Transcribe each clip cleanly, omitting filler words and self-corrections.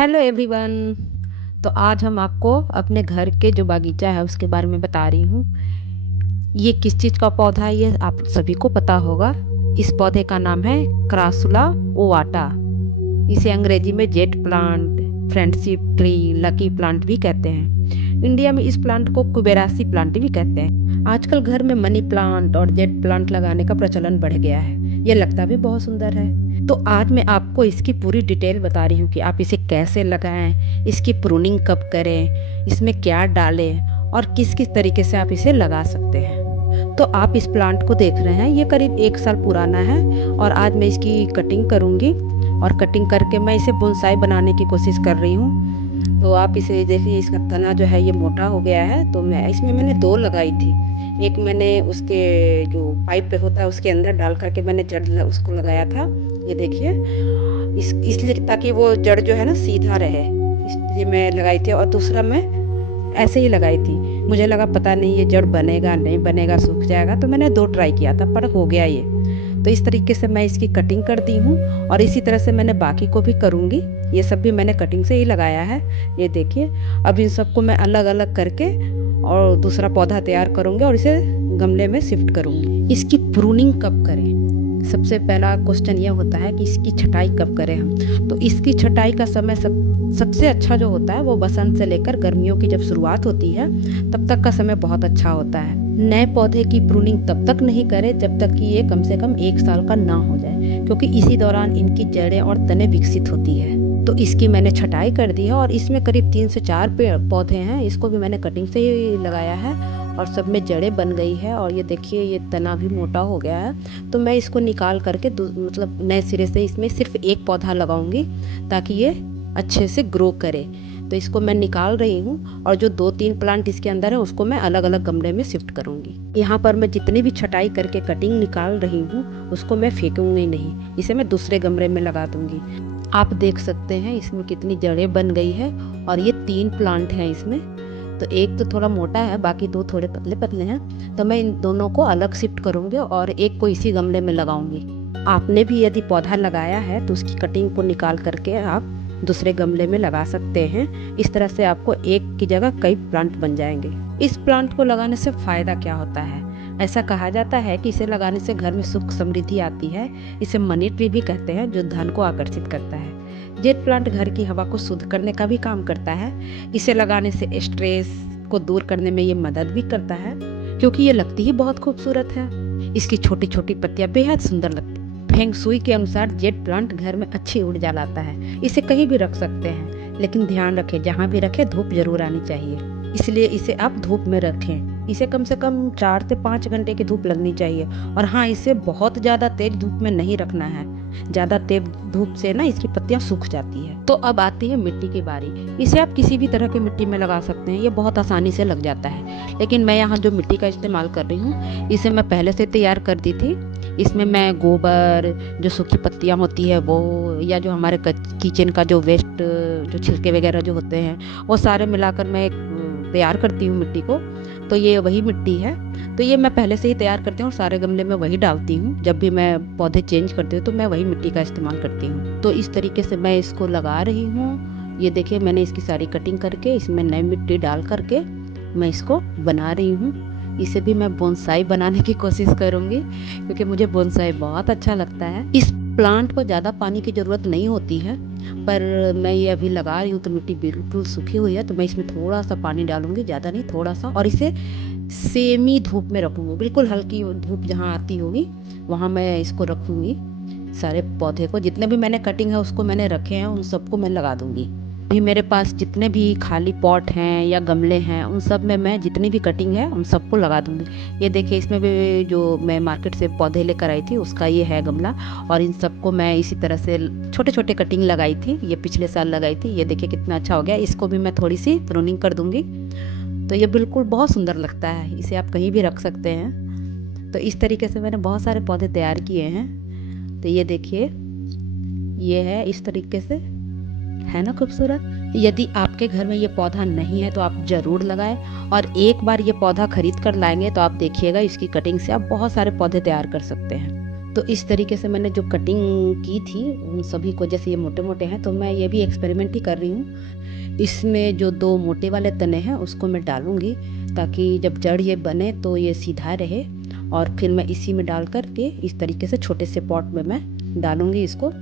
Hello everyone. तो आज हम आपको अपने घर के जो बागीचा है उसके बारे में बता रही हूँ। ये किस चीज़ का पौधा है ये आप सभी को पता होगा। इस पौधे का नाम है क्रासुला ओवाटा। इसे अंग्रेजी में jade plant, friendship tree, lucky plant भी कहते हैं। इंडिया में इस प्लांट को कुबेरासी प्लांट भी कहते हैं। आजकल घर में मनी प्लांट और जेट प्लांट लगाने का प्रचलन बढ़ गया है। ये लगता भी बहुत सुंदर है। तो आज मैं आपको इसकी पूरी डिटेल बता रही हूँ कि आप इसे कैसे लगाएं, इसकी प्रूनिंग कब करें, इसमें क्या डालें और किस किस तरीके से आप इसे लगा सकते हैं। तो आप इस प्लांट को देख रहे हैं, ये करीब 1 साल पुराना है और आज मैं इसकी कटिंग करूँगी और कटिंग करके मैं इसे बोनसाई बनाने की कोशिश कर रही हूँ। तो आप इसे देखिए, इसका तना जो है ये मोटा हो गया है। तो मैंने 2 लगाई थी। एक मैंने उसके जो पाइप पे होता है उसके अंदर डाल करके मैंने जड़ उसको लगाया था। ये देखिए, इसलिए ताकि वो जड़ जो है ना सीधा रहे, इसलिए मैं लगाई थी। और दूसरा मैं ऐसे ही लगाई थी। मुझे लगा पता नहीं ये जड़ बनेगा नहीं बनेगा, सूख जाएगा, तो मैंने 2 ट्राई किया था पर हो गया ये। तो इस तरीके से मैं इसकी कटिंग कर दी हूँ और इसी तरह से मैंने बाकी को भी करूँगी। ये सब भी मैंने कटिंग से ही लगाया है। ये देखिए, अब इन सबको मैं अलग अलग करके और दूसरा पौधा तैयार करूँगी और इसे गमले में शिफ्ट करूँगी। इसकी प्रूनिंग कब करें? सबसे पहला क्वेश्चन ये होता है कि इसकी छटाई कब करें हम। तो इसकी छटाई का समय सबसे अच्छा जो होता है वो बसंत से लेकर गर्मियों की जब शुरुआत होती है तब तक का समय बहुत अच्छा होता है। नए पौधे की प्रूनिंग तब तक नहीं करें जब तक कि ये कम से कम 1 साल का ना हो जाए, क्योंकि इसी दौरान इनकी जड़ें और तने विकसित होती है। तो इसकी मैंने छटाई कर दी है और इसमें करीब 3 से 4 पौधे हैं। इसको भी मैंने कटिंग से ही लगाया है और सब में जड़ें बन गई है। और ये देखिए, ये तना भी मोटा हो गया है। तो मैं इसको निकाल करके मतलब नए सिरे से इसमें सिर्फ एक पौधा लगाऊंगी ताकि ये अच्छे से ग्रो करे। तो इसको मैं निकाल रही हूँ और जो 2-3 प्लांट इसके अंदर है उसको मैं अलग अलग गमले में शिफ्ट करूँगी। यहाँ पर मैं जितनी भी छटाई करके कटिंग निकाल रही हूँ उसको मैं फेंकूंगी नहीं, इसे मैं दूसरे गमले में लगा दूंगी। आप देख सकते हैं इसमें कितनी जड़ें बन गई है और ये 3 प्लांट हैं इसमें। तो एक तो थोड़ा मोटा है, बाकी 2 थोड़े पतले पतले हैं। तो मैं इन दोनों को अलग शिफ्ट करूँगी और एक को इसी गमले में लगाऊंगी। आपने भी यदि पौधा लगाया है तो उसकी कटिंग को निकाल करके आप दूसरे गमले में लगा सकते हैं। इस तरह से आपको एक की जगह कई प्लांट बन जाएंगे। इस प्लांट को लगाने से फ़ायदा क्या होता है? ऐसा कहा जाता है कि इसे लगाने से घर में सुख समृद्धि आती है। इसे मनी ट्री भी कहते हैं, जो धन को आकर्षित करता है। जेट प्लांट घर की हवा को शुद्ध करने का भी काम करता है। इसे लगाने से स्ट्रेस को दूर करने में ये मदद भी करता है, क्योंकि ये लगती ही बहुत खूबसूरत है। इसकी छोटी छोटी पत्तियां बेहद सुंदर लगती हैं। फेंग शुई के अनुसार जेट प्लांट घर में अच्छी ऊर्जा लाता है। इसे कहीं भी रख सकते हैं, लेकिन ध्यान रखें जहाँ भी रखें धूप जरूर आनी चाहिए, इसलिए इसे आप धूप में रखें। इसे कम से कम 4 से 5 घंटे की धूप लगनी चाहिए। और हाँ, इसे बहुत ज़्यादा तेज धूप में नहीं रखना है। ज़्यादा तेज धूप से ना इसकी पत्तियां सूख जाती है। तो अब आती है मिट्टी की बारी। इसे आप किसी भी तरह की मिट्टी में लगा सकते हैं, ये बहुत आसानी से लग जाता है। लेकिन मैं यहाँ जो मिट्टी का इस्तेमाल कर रही हूँ इसे मैं पहले से तैयार कर दी थी। इसमें मैं गोबर, जो सूखी पत्तियाँ होती है वो, या जो हमारे किचन का जो वेस्ट, जो छिलके वगैरह जो होते हैं, वो सारे मिलाकर मैं तैयार करती हूँ मिट्टी को। तो ये वही मिट्टी है। तो ये मैं पहले से ही तैयार करती हूँ, सारे गमले में वही डालती हूँ। जब भी मैं पौधे चेंज करती हूँ तो मैं वही मिट्टी का इस्तेमाल करती हूँ। तो इस तरीके से मैं इसको लगा रही हूँ। ये देखिए, मैंने इसकी सारी कटिंग करके इसमें नई मिट्टी डाल करके मैं इसको बना रही हूँ। इसे भी मैं बोनसाई बनाने की कोशिश करूँगी, क्योंकि मुझे बोनसाई बहुत अच्छा लगता है। इस प्लांट को ज़्यादा पानी की ज़रूरत नहीं होती है, पर मैं ये अभी लगा रही हूँ तो मिट्टी बिल्कुल सूखी हुई है, तो मैं इसमें थोड़ा सा पानी डालूंगी, ज़्यादा नहीं, थोड़ा सा। और इसे सेमी धूप में रखूँगी, बिल्कुल हल्की धूप जहाँ आती होगी वहाँ मैं इसको रखूँगी। सारे पौधे को, जितने भी मैंने कटिंग है उसको मैंने रखे हैं, उन सबको मैं लगा दूँगी। भी मेरे पास जितने भी खाली पॉट हैं या गमले हैं उन सब में मैं जितनी भी कटिंग है उन सबको लगा दूँगी। ये देखिए, इसमें भी जो मैं मार्केट से पौधे लेकर आई थी उसका ये है गमला। और इन सबको मैं इसी तरह से छोटे छोटे कटिंग लगाई थी, ये पिछले साल लगाई थी। ये देखिए कितना अच्छा हो गया। इसको भी मैं थोड़ी सी प्रूनिंग कर दूँगी, तो ये बिल्कुल बहुत सुंदर लगता है। इसे आप कहीं भी रख सकते हैं। तो इस तरीके से मैंने बहुत सारे पौधे तैयार किए हैं। तो ये देखिए, ये है इस तरीके से, है ना खूबसूरत। यदि आपके घर में ये पौधा नहीं है तो आप ज़रूर लगाएं। और एक बार ये पौधा खरीद कर लाएंगे तो आप देखिएगा इसकी कटिंग से आप बहुत सारे पौधे तैयार कर सकते हैं। तो इस तरीके से मैंने जो कटिंग की थी उन सभी को, जैसे ये मोटे मोटे हैं तो मैं ये भी एक्सपेरिमेंट ही कर रही हूँ। इसमें जो 2 मोटे वाले तने हैं उसको मैं डालूँगी, ताकि जब जड़ ये बने तो ये सीधा रहे। और फिर मैं इसी में डाल कर के इस तरीके से छोटे से पॉट में मैं डालूँगी इसको।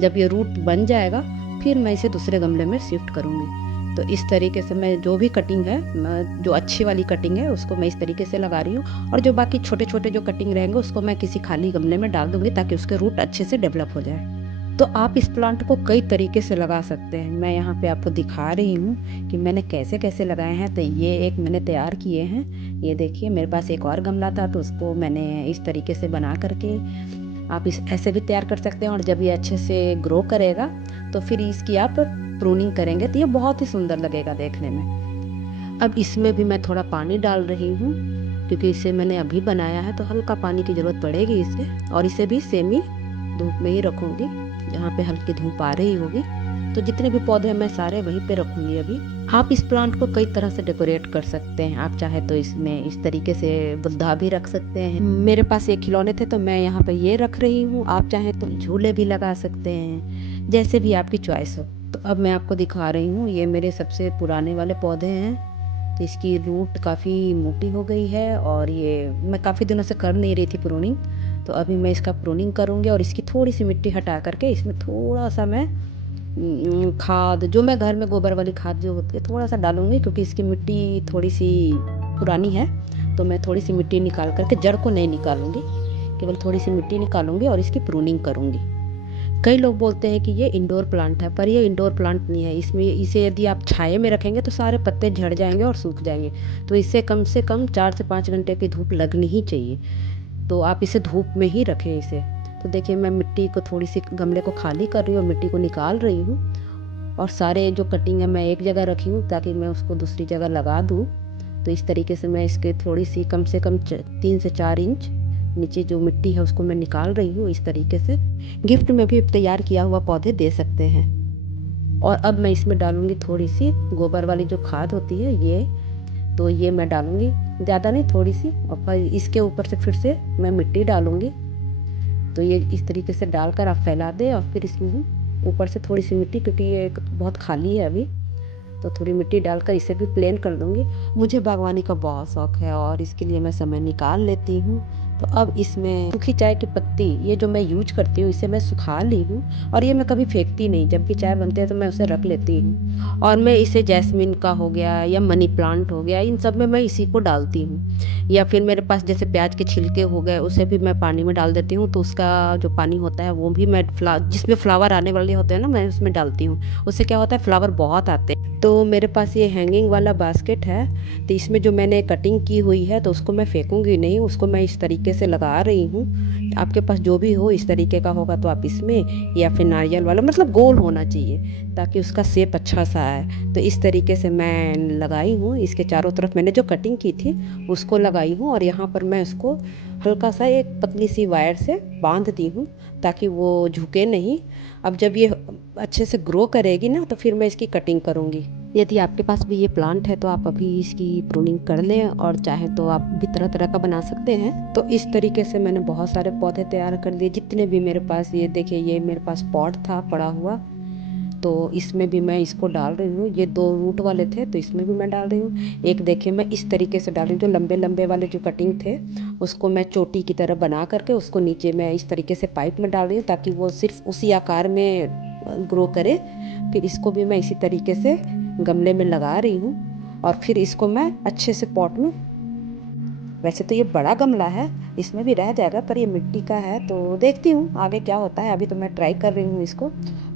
जब ये रूट बन जाएगा फिर मैं इसे दूसरे गमले में शिफ्ट करूँगी। तो इस तरीके से मैं जो भी कटिंग है, जो अच्छी वाली कटिंग है उसको मैं इस तरीके से लगा रही हूँ, और जो बाकी छोटे छोटे जो कटिंग रहेंगे उसको मैं किसी खाली गमले में डाल दूँगी, ताकि उसके रूट अच्छे से डेवलप हो जाए। तो आप इस प्लांट को कई तरीके से लगा सकते हैं। मैं यहाँ पे आपको दिखा रही हूँ कि मैंने कैसे कैसे लगाए हैं। तो ये एक मैंने तैयार किए हैं, ये देखिए। मेरे पास एक और गमला था तो उसको मैंने इस तरीके से बना करके, आप इस ऐसे भी तैयार कर सकते हैं। और जब ये अच्छे से ग्रो करेगा तो फिर इसकी आप प्रूनिंग करेंगे तो ये बहुत ही सुंदर लगेगा देखने में। अब इसमें भी मैं थोड़ा पानी डाल रही हूँ, क्योंकि इसे मैंने अभी बनाया है तो हल्का पानी की ज़रूरत पड़ेगी इसे। और इसे भी सेमी धूप में ही रखूँगी, जहाँ पे हल्की धूप आ रही होगी। तो जितने भी पौधे मैं सारे वहीं पे रखूँगी अभी। आप इस प्लांट को कई तरह से डेकोरेट कर सकते हैं। आप चाहे तो इसमें इस तरीके से बुद्धा भी रख सकते हैं। मेरे पास ये खिलौने थे तो मैं यहाँ पे ये रख रही हूँ। आप चाहे तो झूले भी लगा सकते हैं, जैसे भी आपकी चॉइस हो। तो अब मैं आपको दिखा रही हूँ, ये मेरे सबसे पुराने वाले पौधे हैं। तो इसकी रूट काफ़ी मोटी हो गई है, और ये मैं काफ़ी दिनों से कर नहीं रही थी प्रूनिंग। तो अभी मैं इसका प्रूनिंग करूँगी, और इसकी थोड़ी सी मिट्टी हटा करके इसमें थोड़ा सा मैं खाद, जो मैं घर में गोबर वाली खाद जो होती है, थोड़ा सा डालूँगी, क्योंकि इसकी मिट्टी थोड़ी सी पुरानी है। तो मैं थोड़ी सी मिट्टी निकाल करके, जड़ को नहीं निकालूँगी, केवल थोड़ी सी मिट्टी निकालूँगी और इसकी प्रूनिंग करूँगी। कई लोग बोलते हैं कि ये इंडोर प्लांट है, पर ये इंडोर प्लांट नहीं है। इसमें इसे यदि आप छाये में रखेंगे तो सारे पत्ते झड़ जाएंगे और सूख जाएंगे। तो इससे कम से कम 4 से 5 घंटे की धूप लगनी ही चाहिए। तो आप इसे धूप में ही रखें इसे। तो देखिए, मैं मिट्टी को थोड़ी सी गमले को खाली कर रही हूँ और मिट्टी को निकाल रही हूँ, और सारे जो कटिंग है मैं एक जगह रखी हूँ ताकि मैं उसको दूसरी जगह लगा दूँ। तो इस तरीके से मैं इसके थोड़ी सी कम से कम 3 से 4 इंच नीचे जो मिट्टी है उसको मैं निकाल रही हूँ। इस तरीके से गिफ्ट में भी तैयार किया हुआ पौधे दे सकते हैं। और अब मैं इसमें डालूँगी थोड़ी सी गोबर वाली जो खाद होती है ये, तो ये मैं डालूँगी, ज़्यादा नहीं, थोड़ी सी। और फिर इसके ऊपर से फिर से मैं मिट्टी डालूँगी। तो ये इस तरीके से डालकर आप फैला दें, और फिर इसमें ऊपर से थोड़ी सी मिट्टी, क्योंकि ये बहुत खाली है अभी, तो थोड़ी मिट्टी डालकर इसे भी प्लेन कर दूँगी। मुझे बागवानी का बहुत शौक़ है और इसके लिए मैं समय निकाल लेती हूँ। तो अब इसमें सूखी चाय की पत्ती, ये जो मैं यूज करती हूँ, इसे मैं सुखा ली हूँ, और ये मैं कभी फेंकती नहीं। जब भी चाय बनती है तो मैं उसे रख लेती हूँ। और मैं इसे जैस्मिन का हो गया या मनी प्लांट हो गया, इन सब में मैं इसी को डालती हूँ। या फिर मेरे पास जैसे प्याज के छिलके हो गए, उसे भी मैं पानी में डाल देती हूँ। तो उसका जो पानी होता है वो भी मैं जिसमें फ्लावर आने वाले होते हैं ना, मैं उसमें डालती हूँ। उससे क्या होता है, फ्लावर बहुत आते हैं। तो मेरे पास ये हैंगिंग वाला बास्केट है, तो इसमें जो मैंने कटिंग की हुई है तो उसको मैं फेंकूंगी नहीं, उसको मैं इस तरीके से लगा रही हूँ। आपके पास जो भी हो इस तरीके का होगा तो आप इसमें, या फिर नारियल वाला, मतलब गोल होना चाहिए ताकि उसका शेप अच्छा सा आए। तो इस तरीके से मैं लगाई हूँ। इसके चारों तरफ मैंने जो कटिंग की थी उसको लगाई हूँ, और यहाँ पर मैं उसको हल्का सा एक पतली सी वायर से बांध दी हूँ ताकि वो झुके नहीं। अब जब ये अच्छे से ग्रो करेगी ना तो फिर मैं इसकी कटिंग करूँगी। यदि आपके पास भी ये प्लांट है तो आप अभी इसकी प्रूनिंग कर लें, और चाहे तो आप भी तरह तरह का बना सकते हैं। तो इस तरीके से मैंने बहुत सारे पौधे तैयार कर दिए, जितने भी मेरे पास। ये देखिए, ये मेरे पास पॉट था पड़ा हुआ, तो इसमें भी मैं इसको डाल रही हूँ। ये 2 रूट वाले थे तो इसमें भी मैं डाल रही हूँ। एक देखिए, मैं इस तरीके से डाल रही हूँ, जो लंबे लंबे वाले जो कटिंग थे उसको मैं चोटी की तरह बना करके उसको नीचे मैं इस तरीके से पाइप में डाल रही हूँ, ताकि वो सिर्फ उसी आकार में ग्रो करे। फिर इसको भी मैं इसी तरीके से गमले में लगा रही हूँ, और फिर इसको मैं अच्छे से पॉट में, वैसे तो ये बड़ा गमला है, इसमें भी रह जाएगा, पर ये मिट्टी का है तो देखती हूँ आगे क्या होता है। अभी तो मैं ट्राई कर रही हूँ इसको,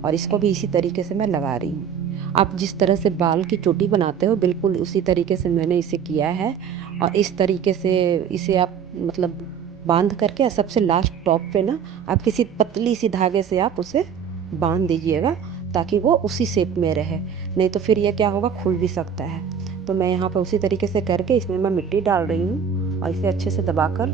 और इसको भी इसी तरीके से मैं लगा रही हूँ। आप जिस तरह से बाल की चोटी बनाते हो बिल्कुल उसी तरीके से मैंने इसे किया है। और इस तरीके से इसे आप मतलब बांध करके, सबसे लास्ट टॉप पे ना आप किसी पतली सी धागे से आप उसे बांध दीजिएगा, ताकि वो उसी शेप में रहे। नहीं तो फिर ये क्या होगा, खुल भी सकता है। तो मैं यहाँ पर उसी तरीके से करके इसमें मैं मिट्टी डाल रही हूँ, और इसे अच्छे से दबाकर,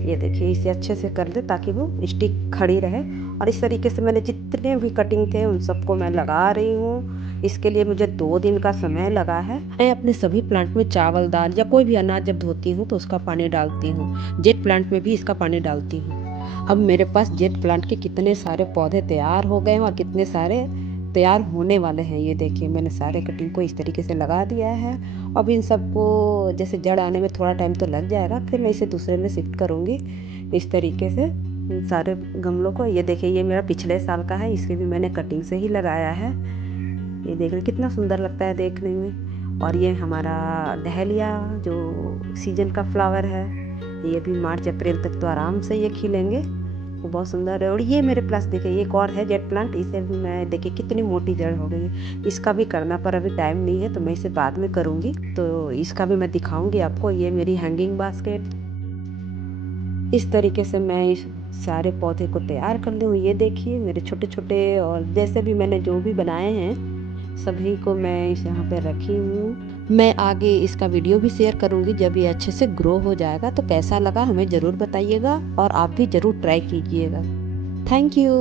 ये देखिए, इसे अच्छे से कर दे ताकि वो स्टिक खड़ी रहे। और इस तरीके से मैंने जितने भी कटिंग थे उन सबको मैं लगा रही हूँ। इसके लिए मुझे 2 दिन का समय लगा है। मैं अपने सभी प्लांट में चावल, दाल या कोई भी अनाज जब धोती हूँ तो उसका पानी डालती हूँ। जेट प्लांट में भी इसका पानी डालती हूँ। अब मेरे पास जेट प्लांट के कितने सारे पौधे तैयार हो गए हैं और कितने सारे तैयार होने वाले हैं। ये देखिए मैंने सारे कटिंग को इस तरीके से लगा दिया है। अब इन सबको जैसे जड़ आने में थोड़ा टाइम तो लग जाएगा, फिर मैं इसे दूसरे में शिफ्ट करूँगी इस तरीके से इन सारे गमलों को। ये देखिए ये मेरा पिछले साल का है, इसके भी मैंने कटिंग से ही लगाया है। ये देखिए कितना सुंदर लगता है देखने में। और ये हमारा डहेलिया जो सीजन का फ्लावर है, ये भी मार्च अप्रैल तक तो आराम से ये खिलेंगे, वो बहुत सुंदर है। और ये मेरे पास देखिए एक और है जेट प्लांट, इसे भी मैं देखिए कितनी मोटी जड़ हो गई है। इसका भी करना पर अभी टाइम नहीं है, तो मैं इसे बाद में करूँगी, तो इसका भी मैं दिखाऊंगी आपको। ये मेरी हैंगिंग बास्केट, इस तरीके से मैं इस सारे पौधे को तैयार कर ली हूँ। ये देखिए मेरे छोटे छोटे और जैसे भी मैंने जो भी बनाए हैं सभी को मैं इस यहाँ पे रखी हूँ। मैं आगे इसका वीडियो भी शेयर करूँगी जब ये अच्छे से ग्रो हो जाएगा। तो कैसा लगा हमें ज़रूर बताइएगा और आप भी ज़रूर ट्राई कीजिएगा। Thank you.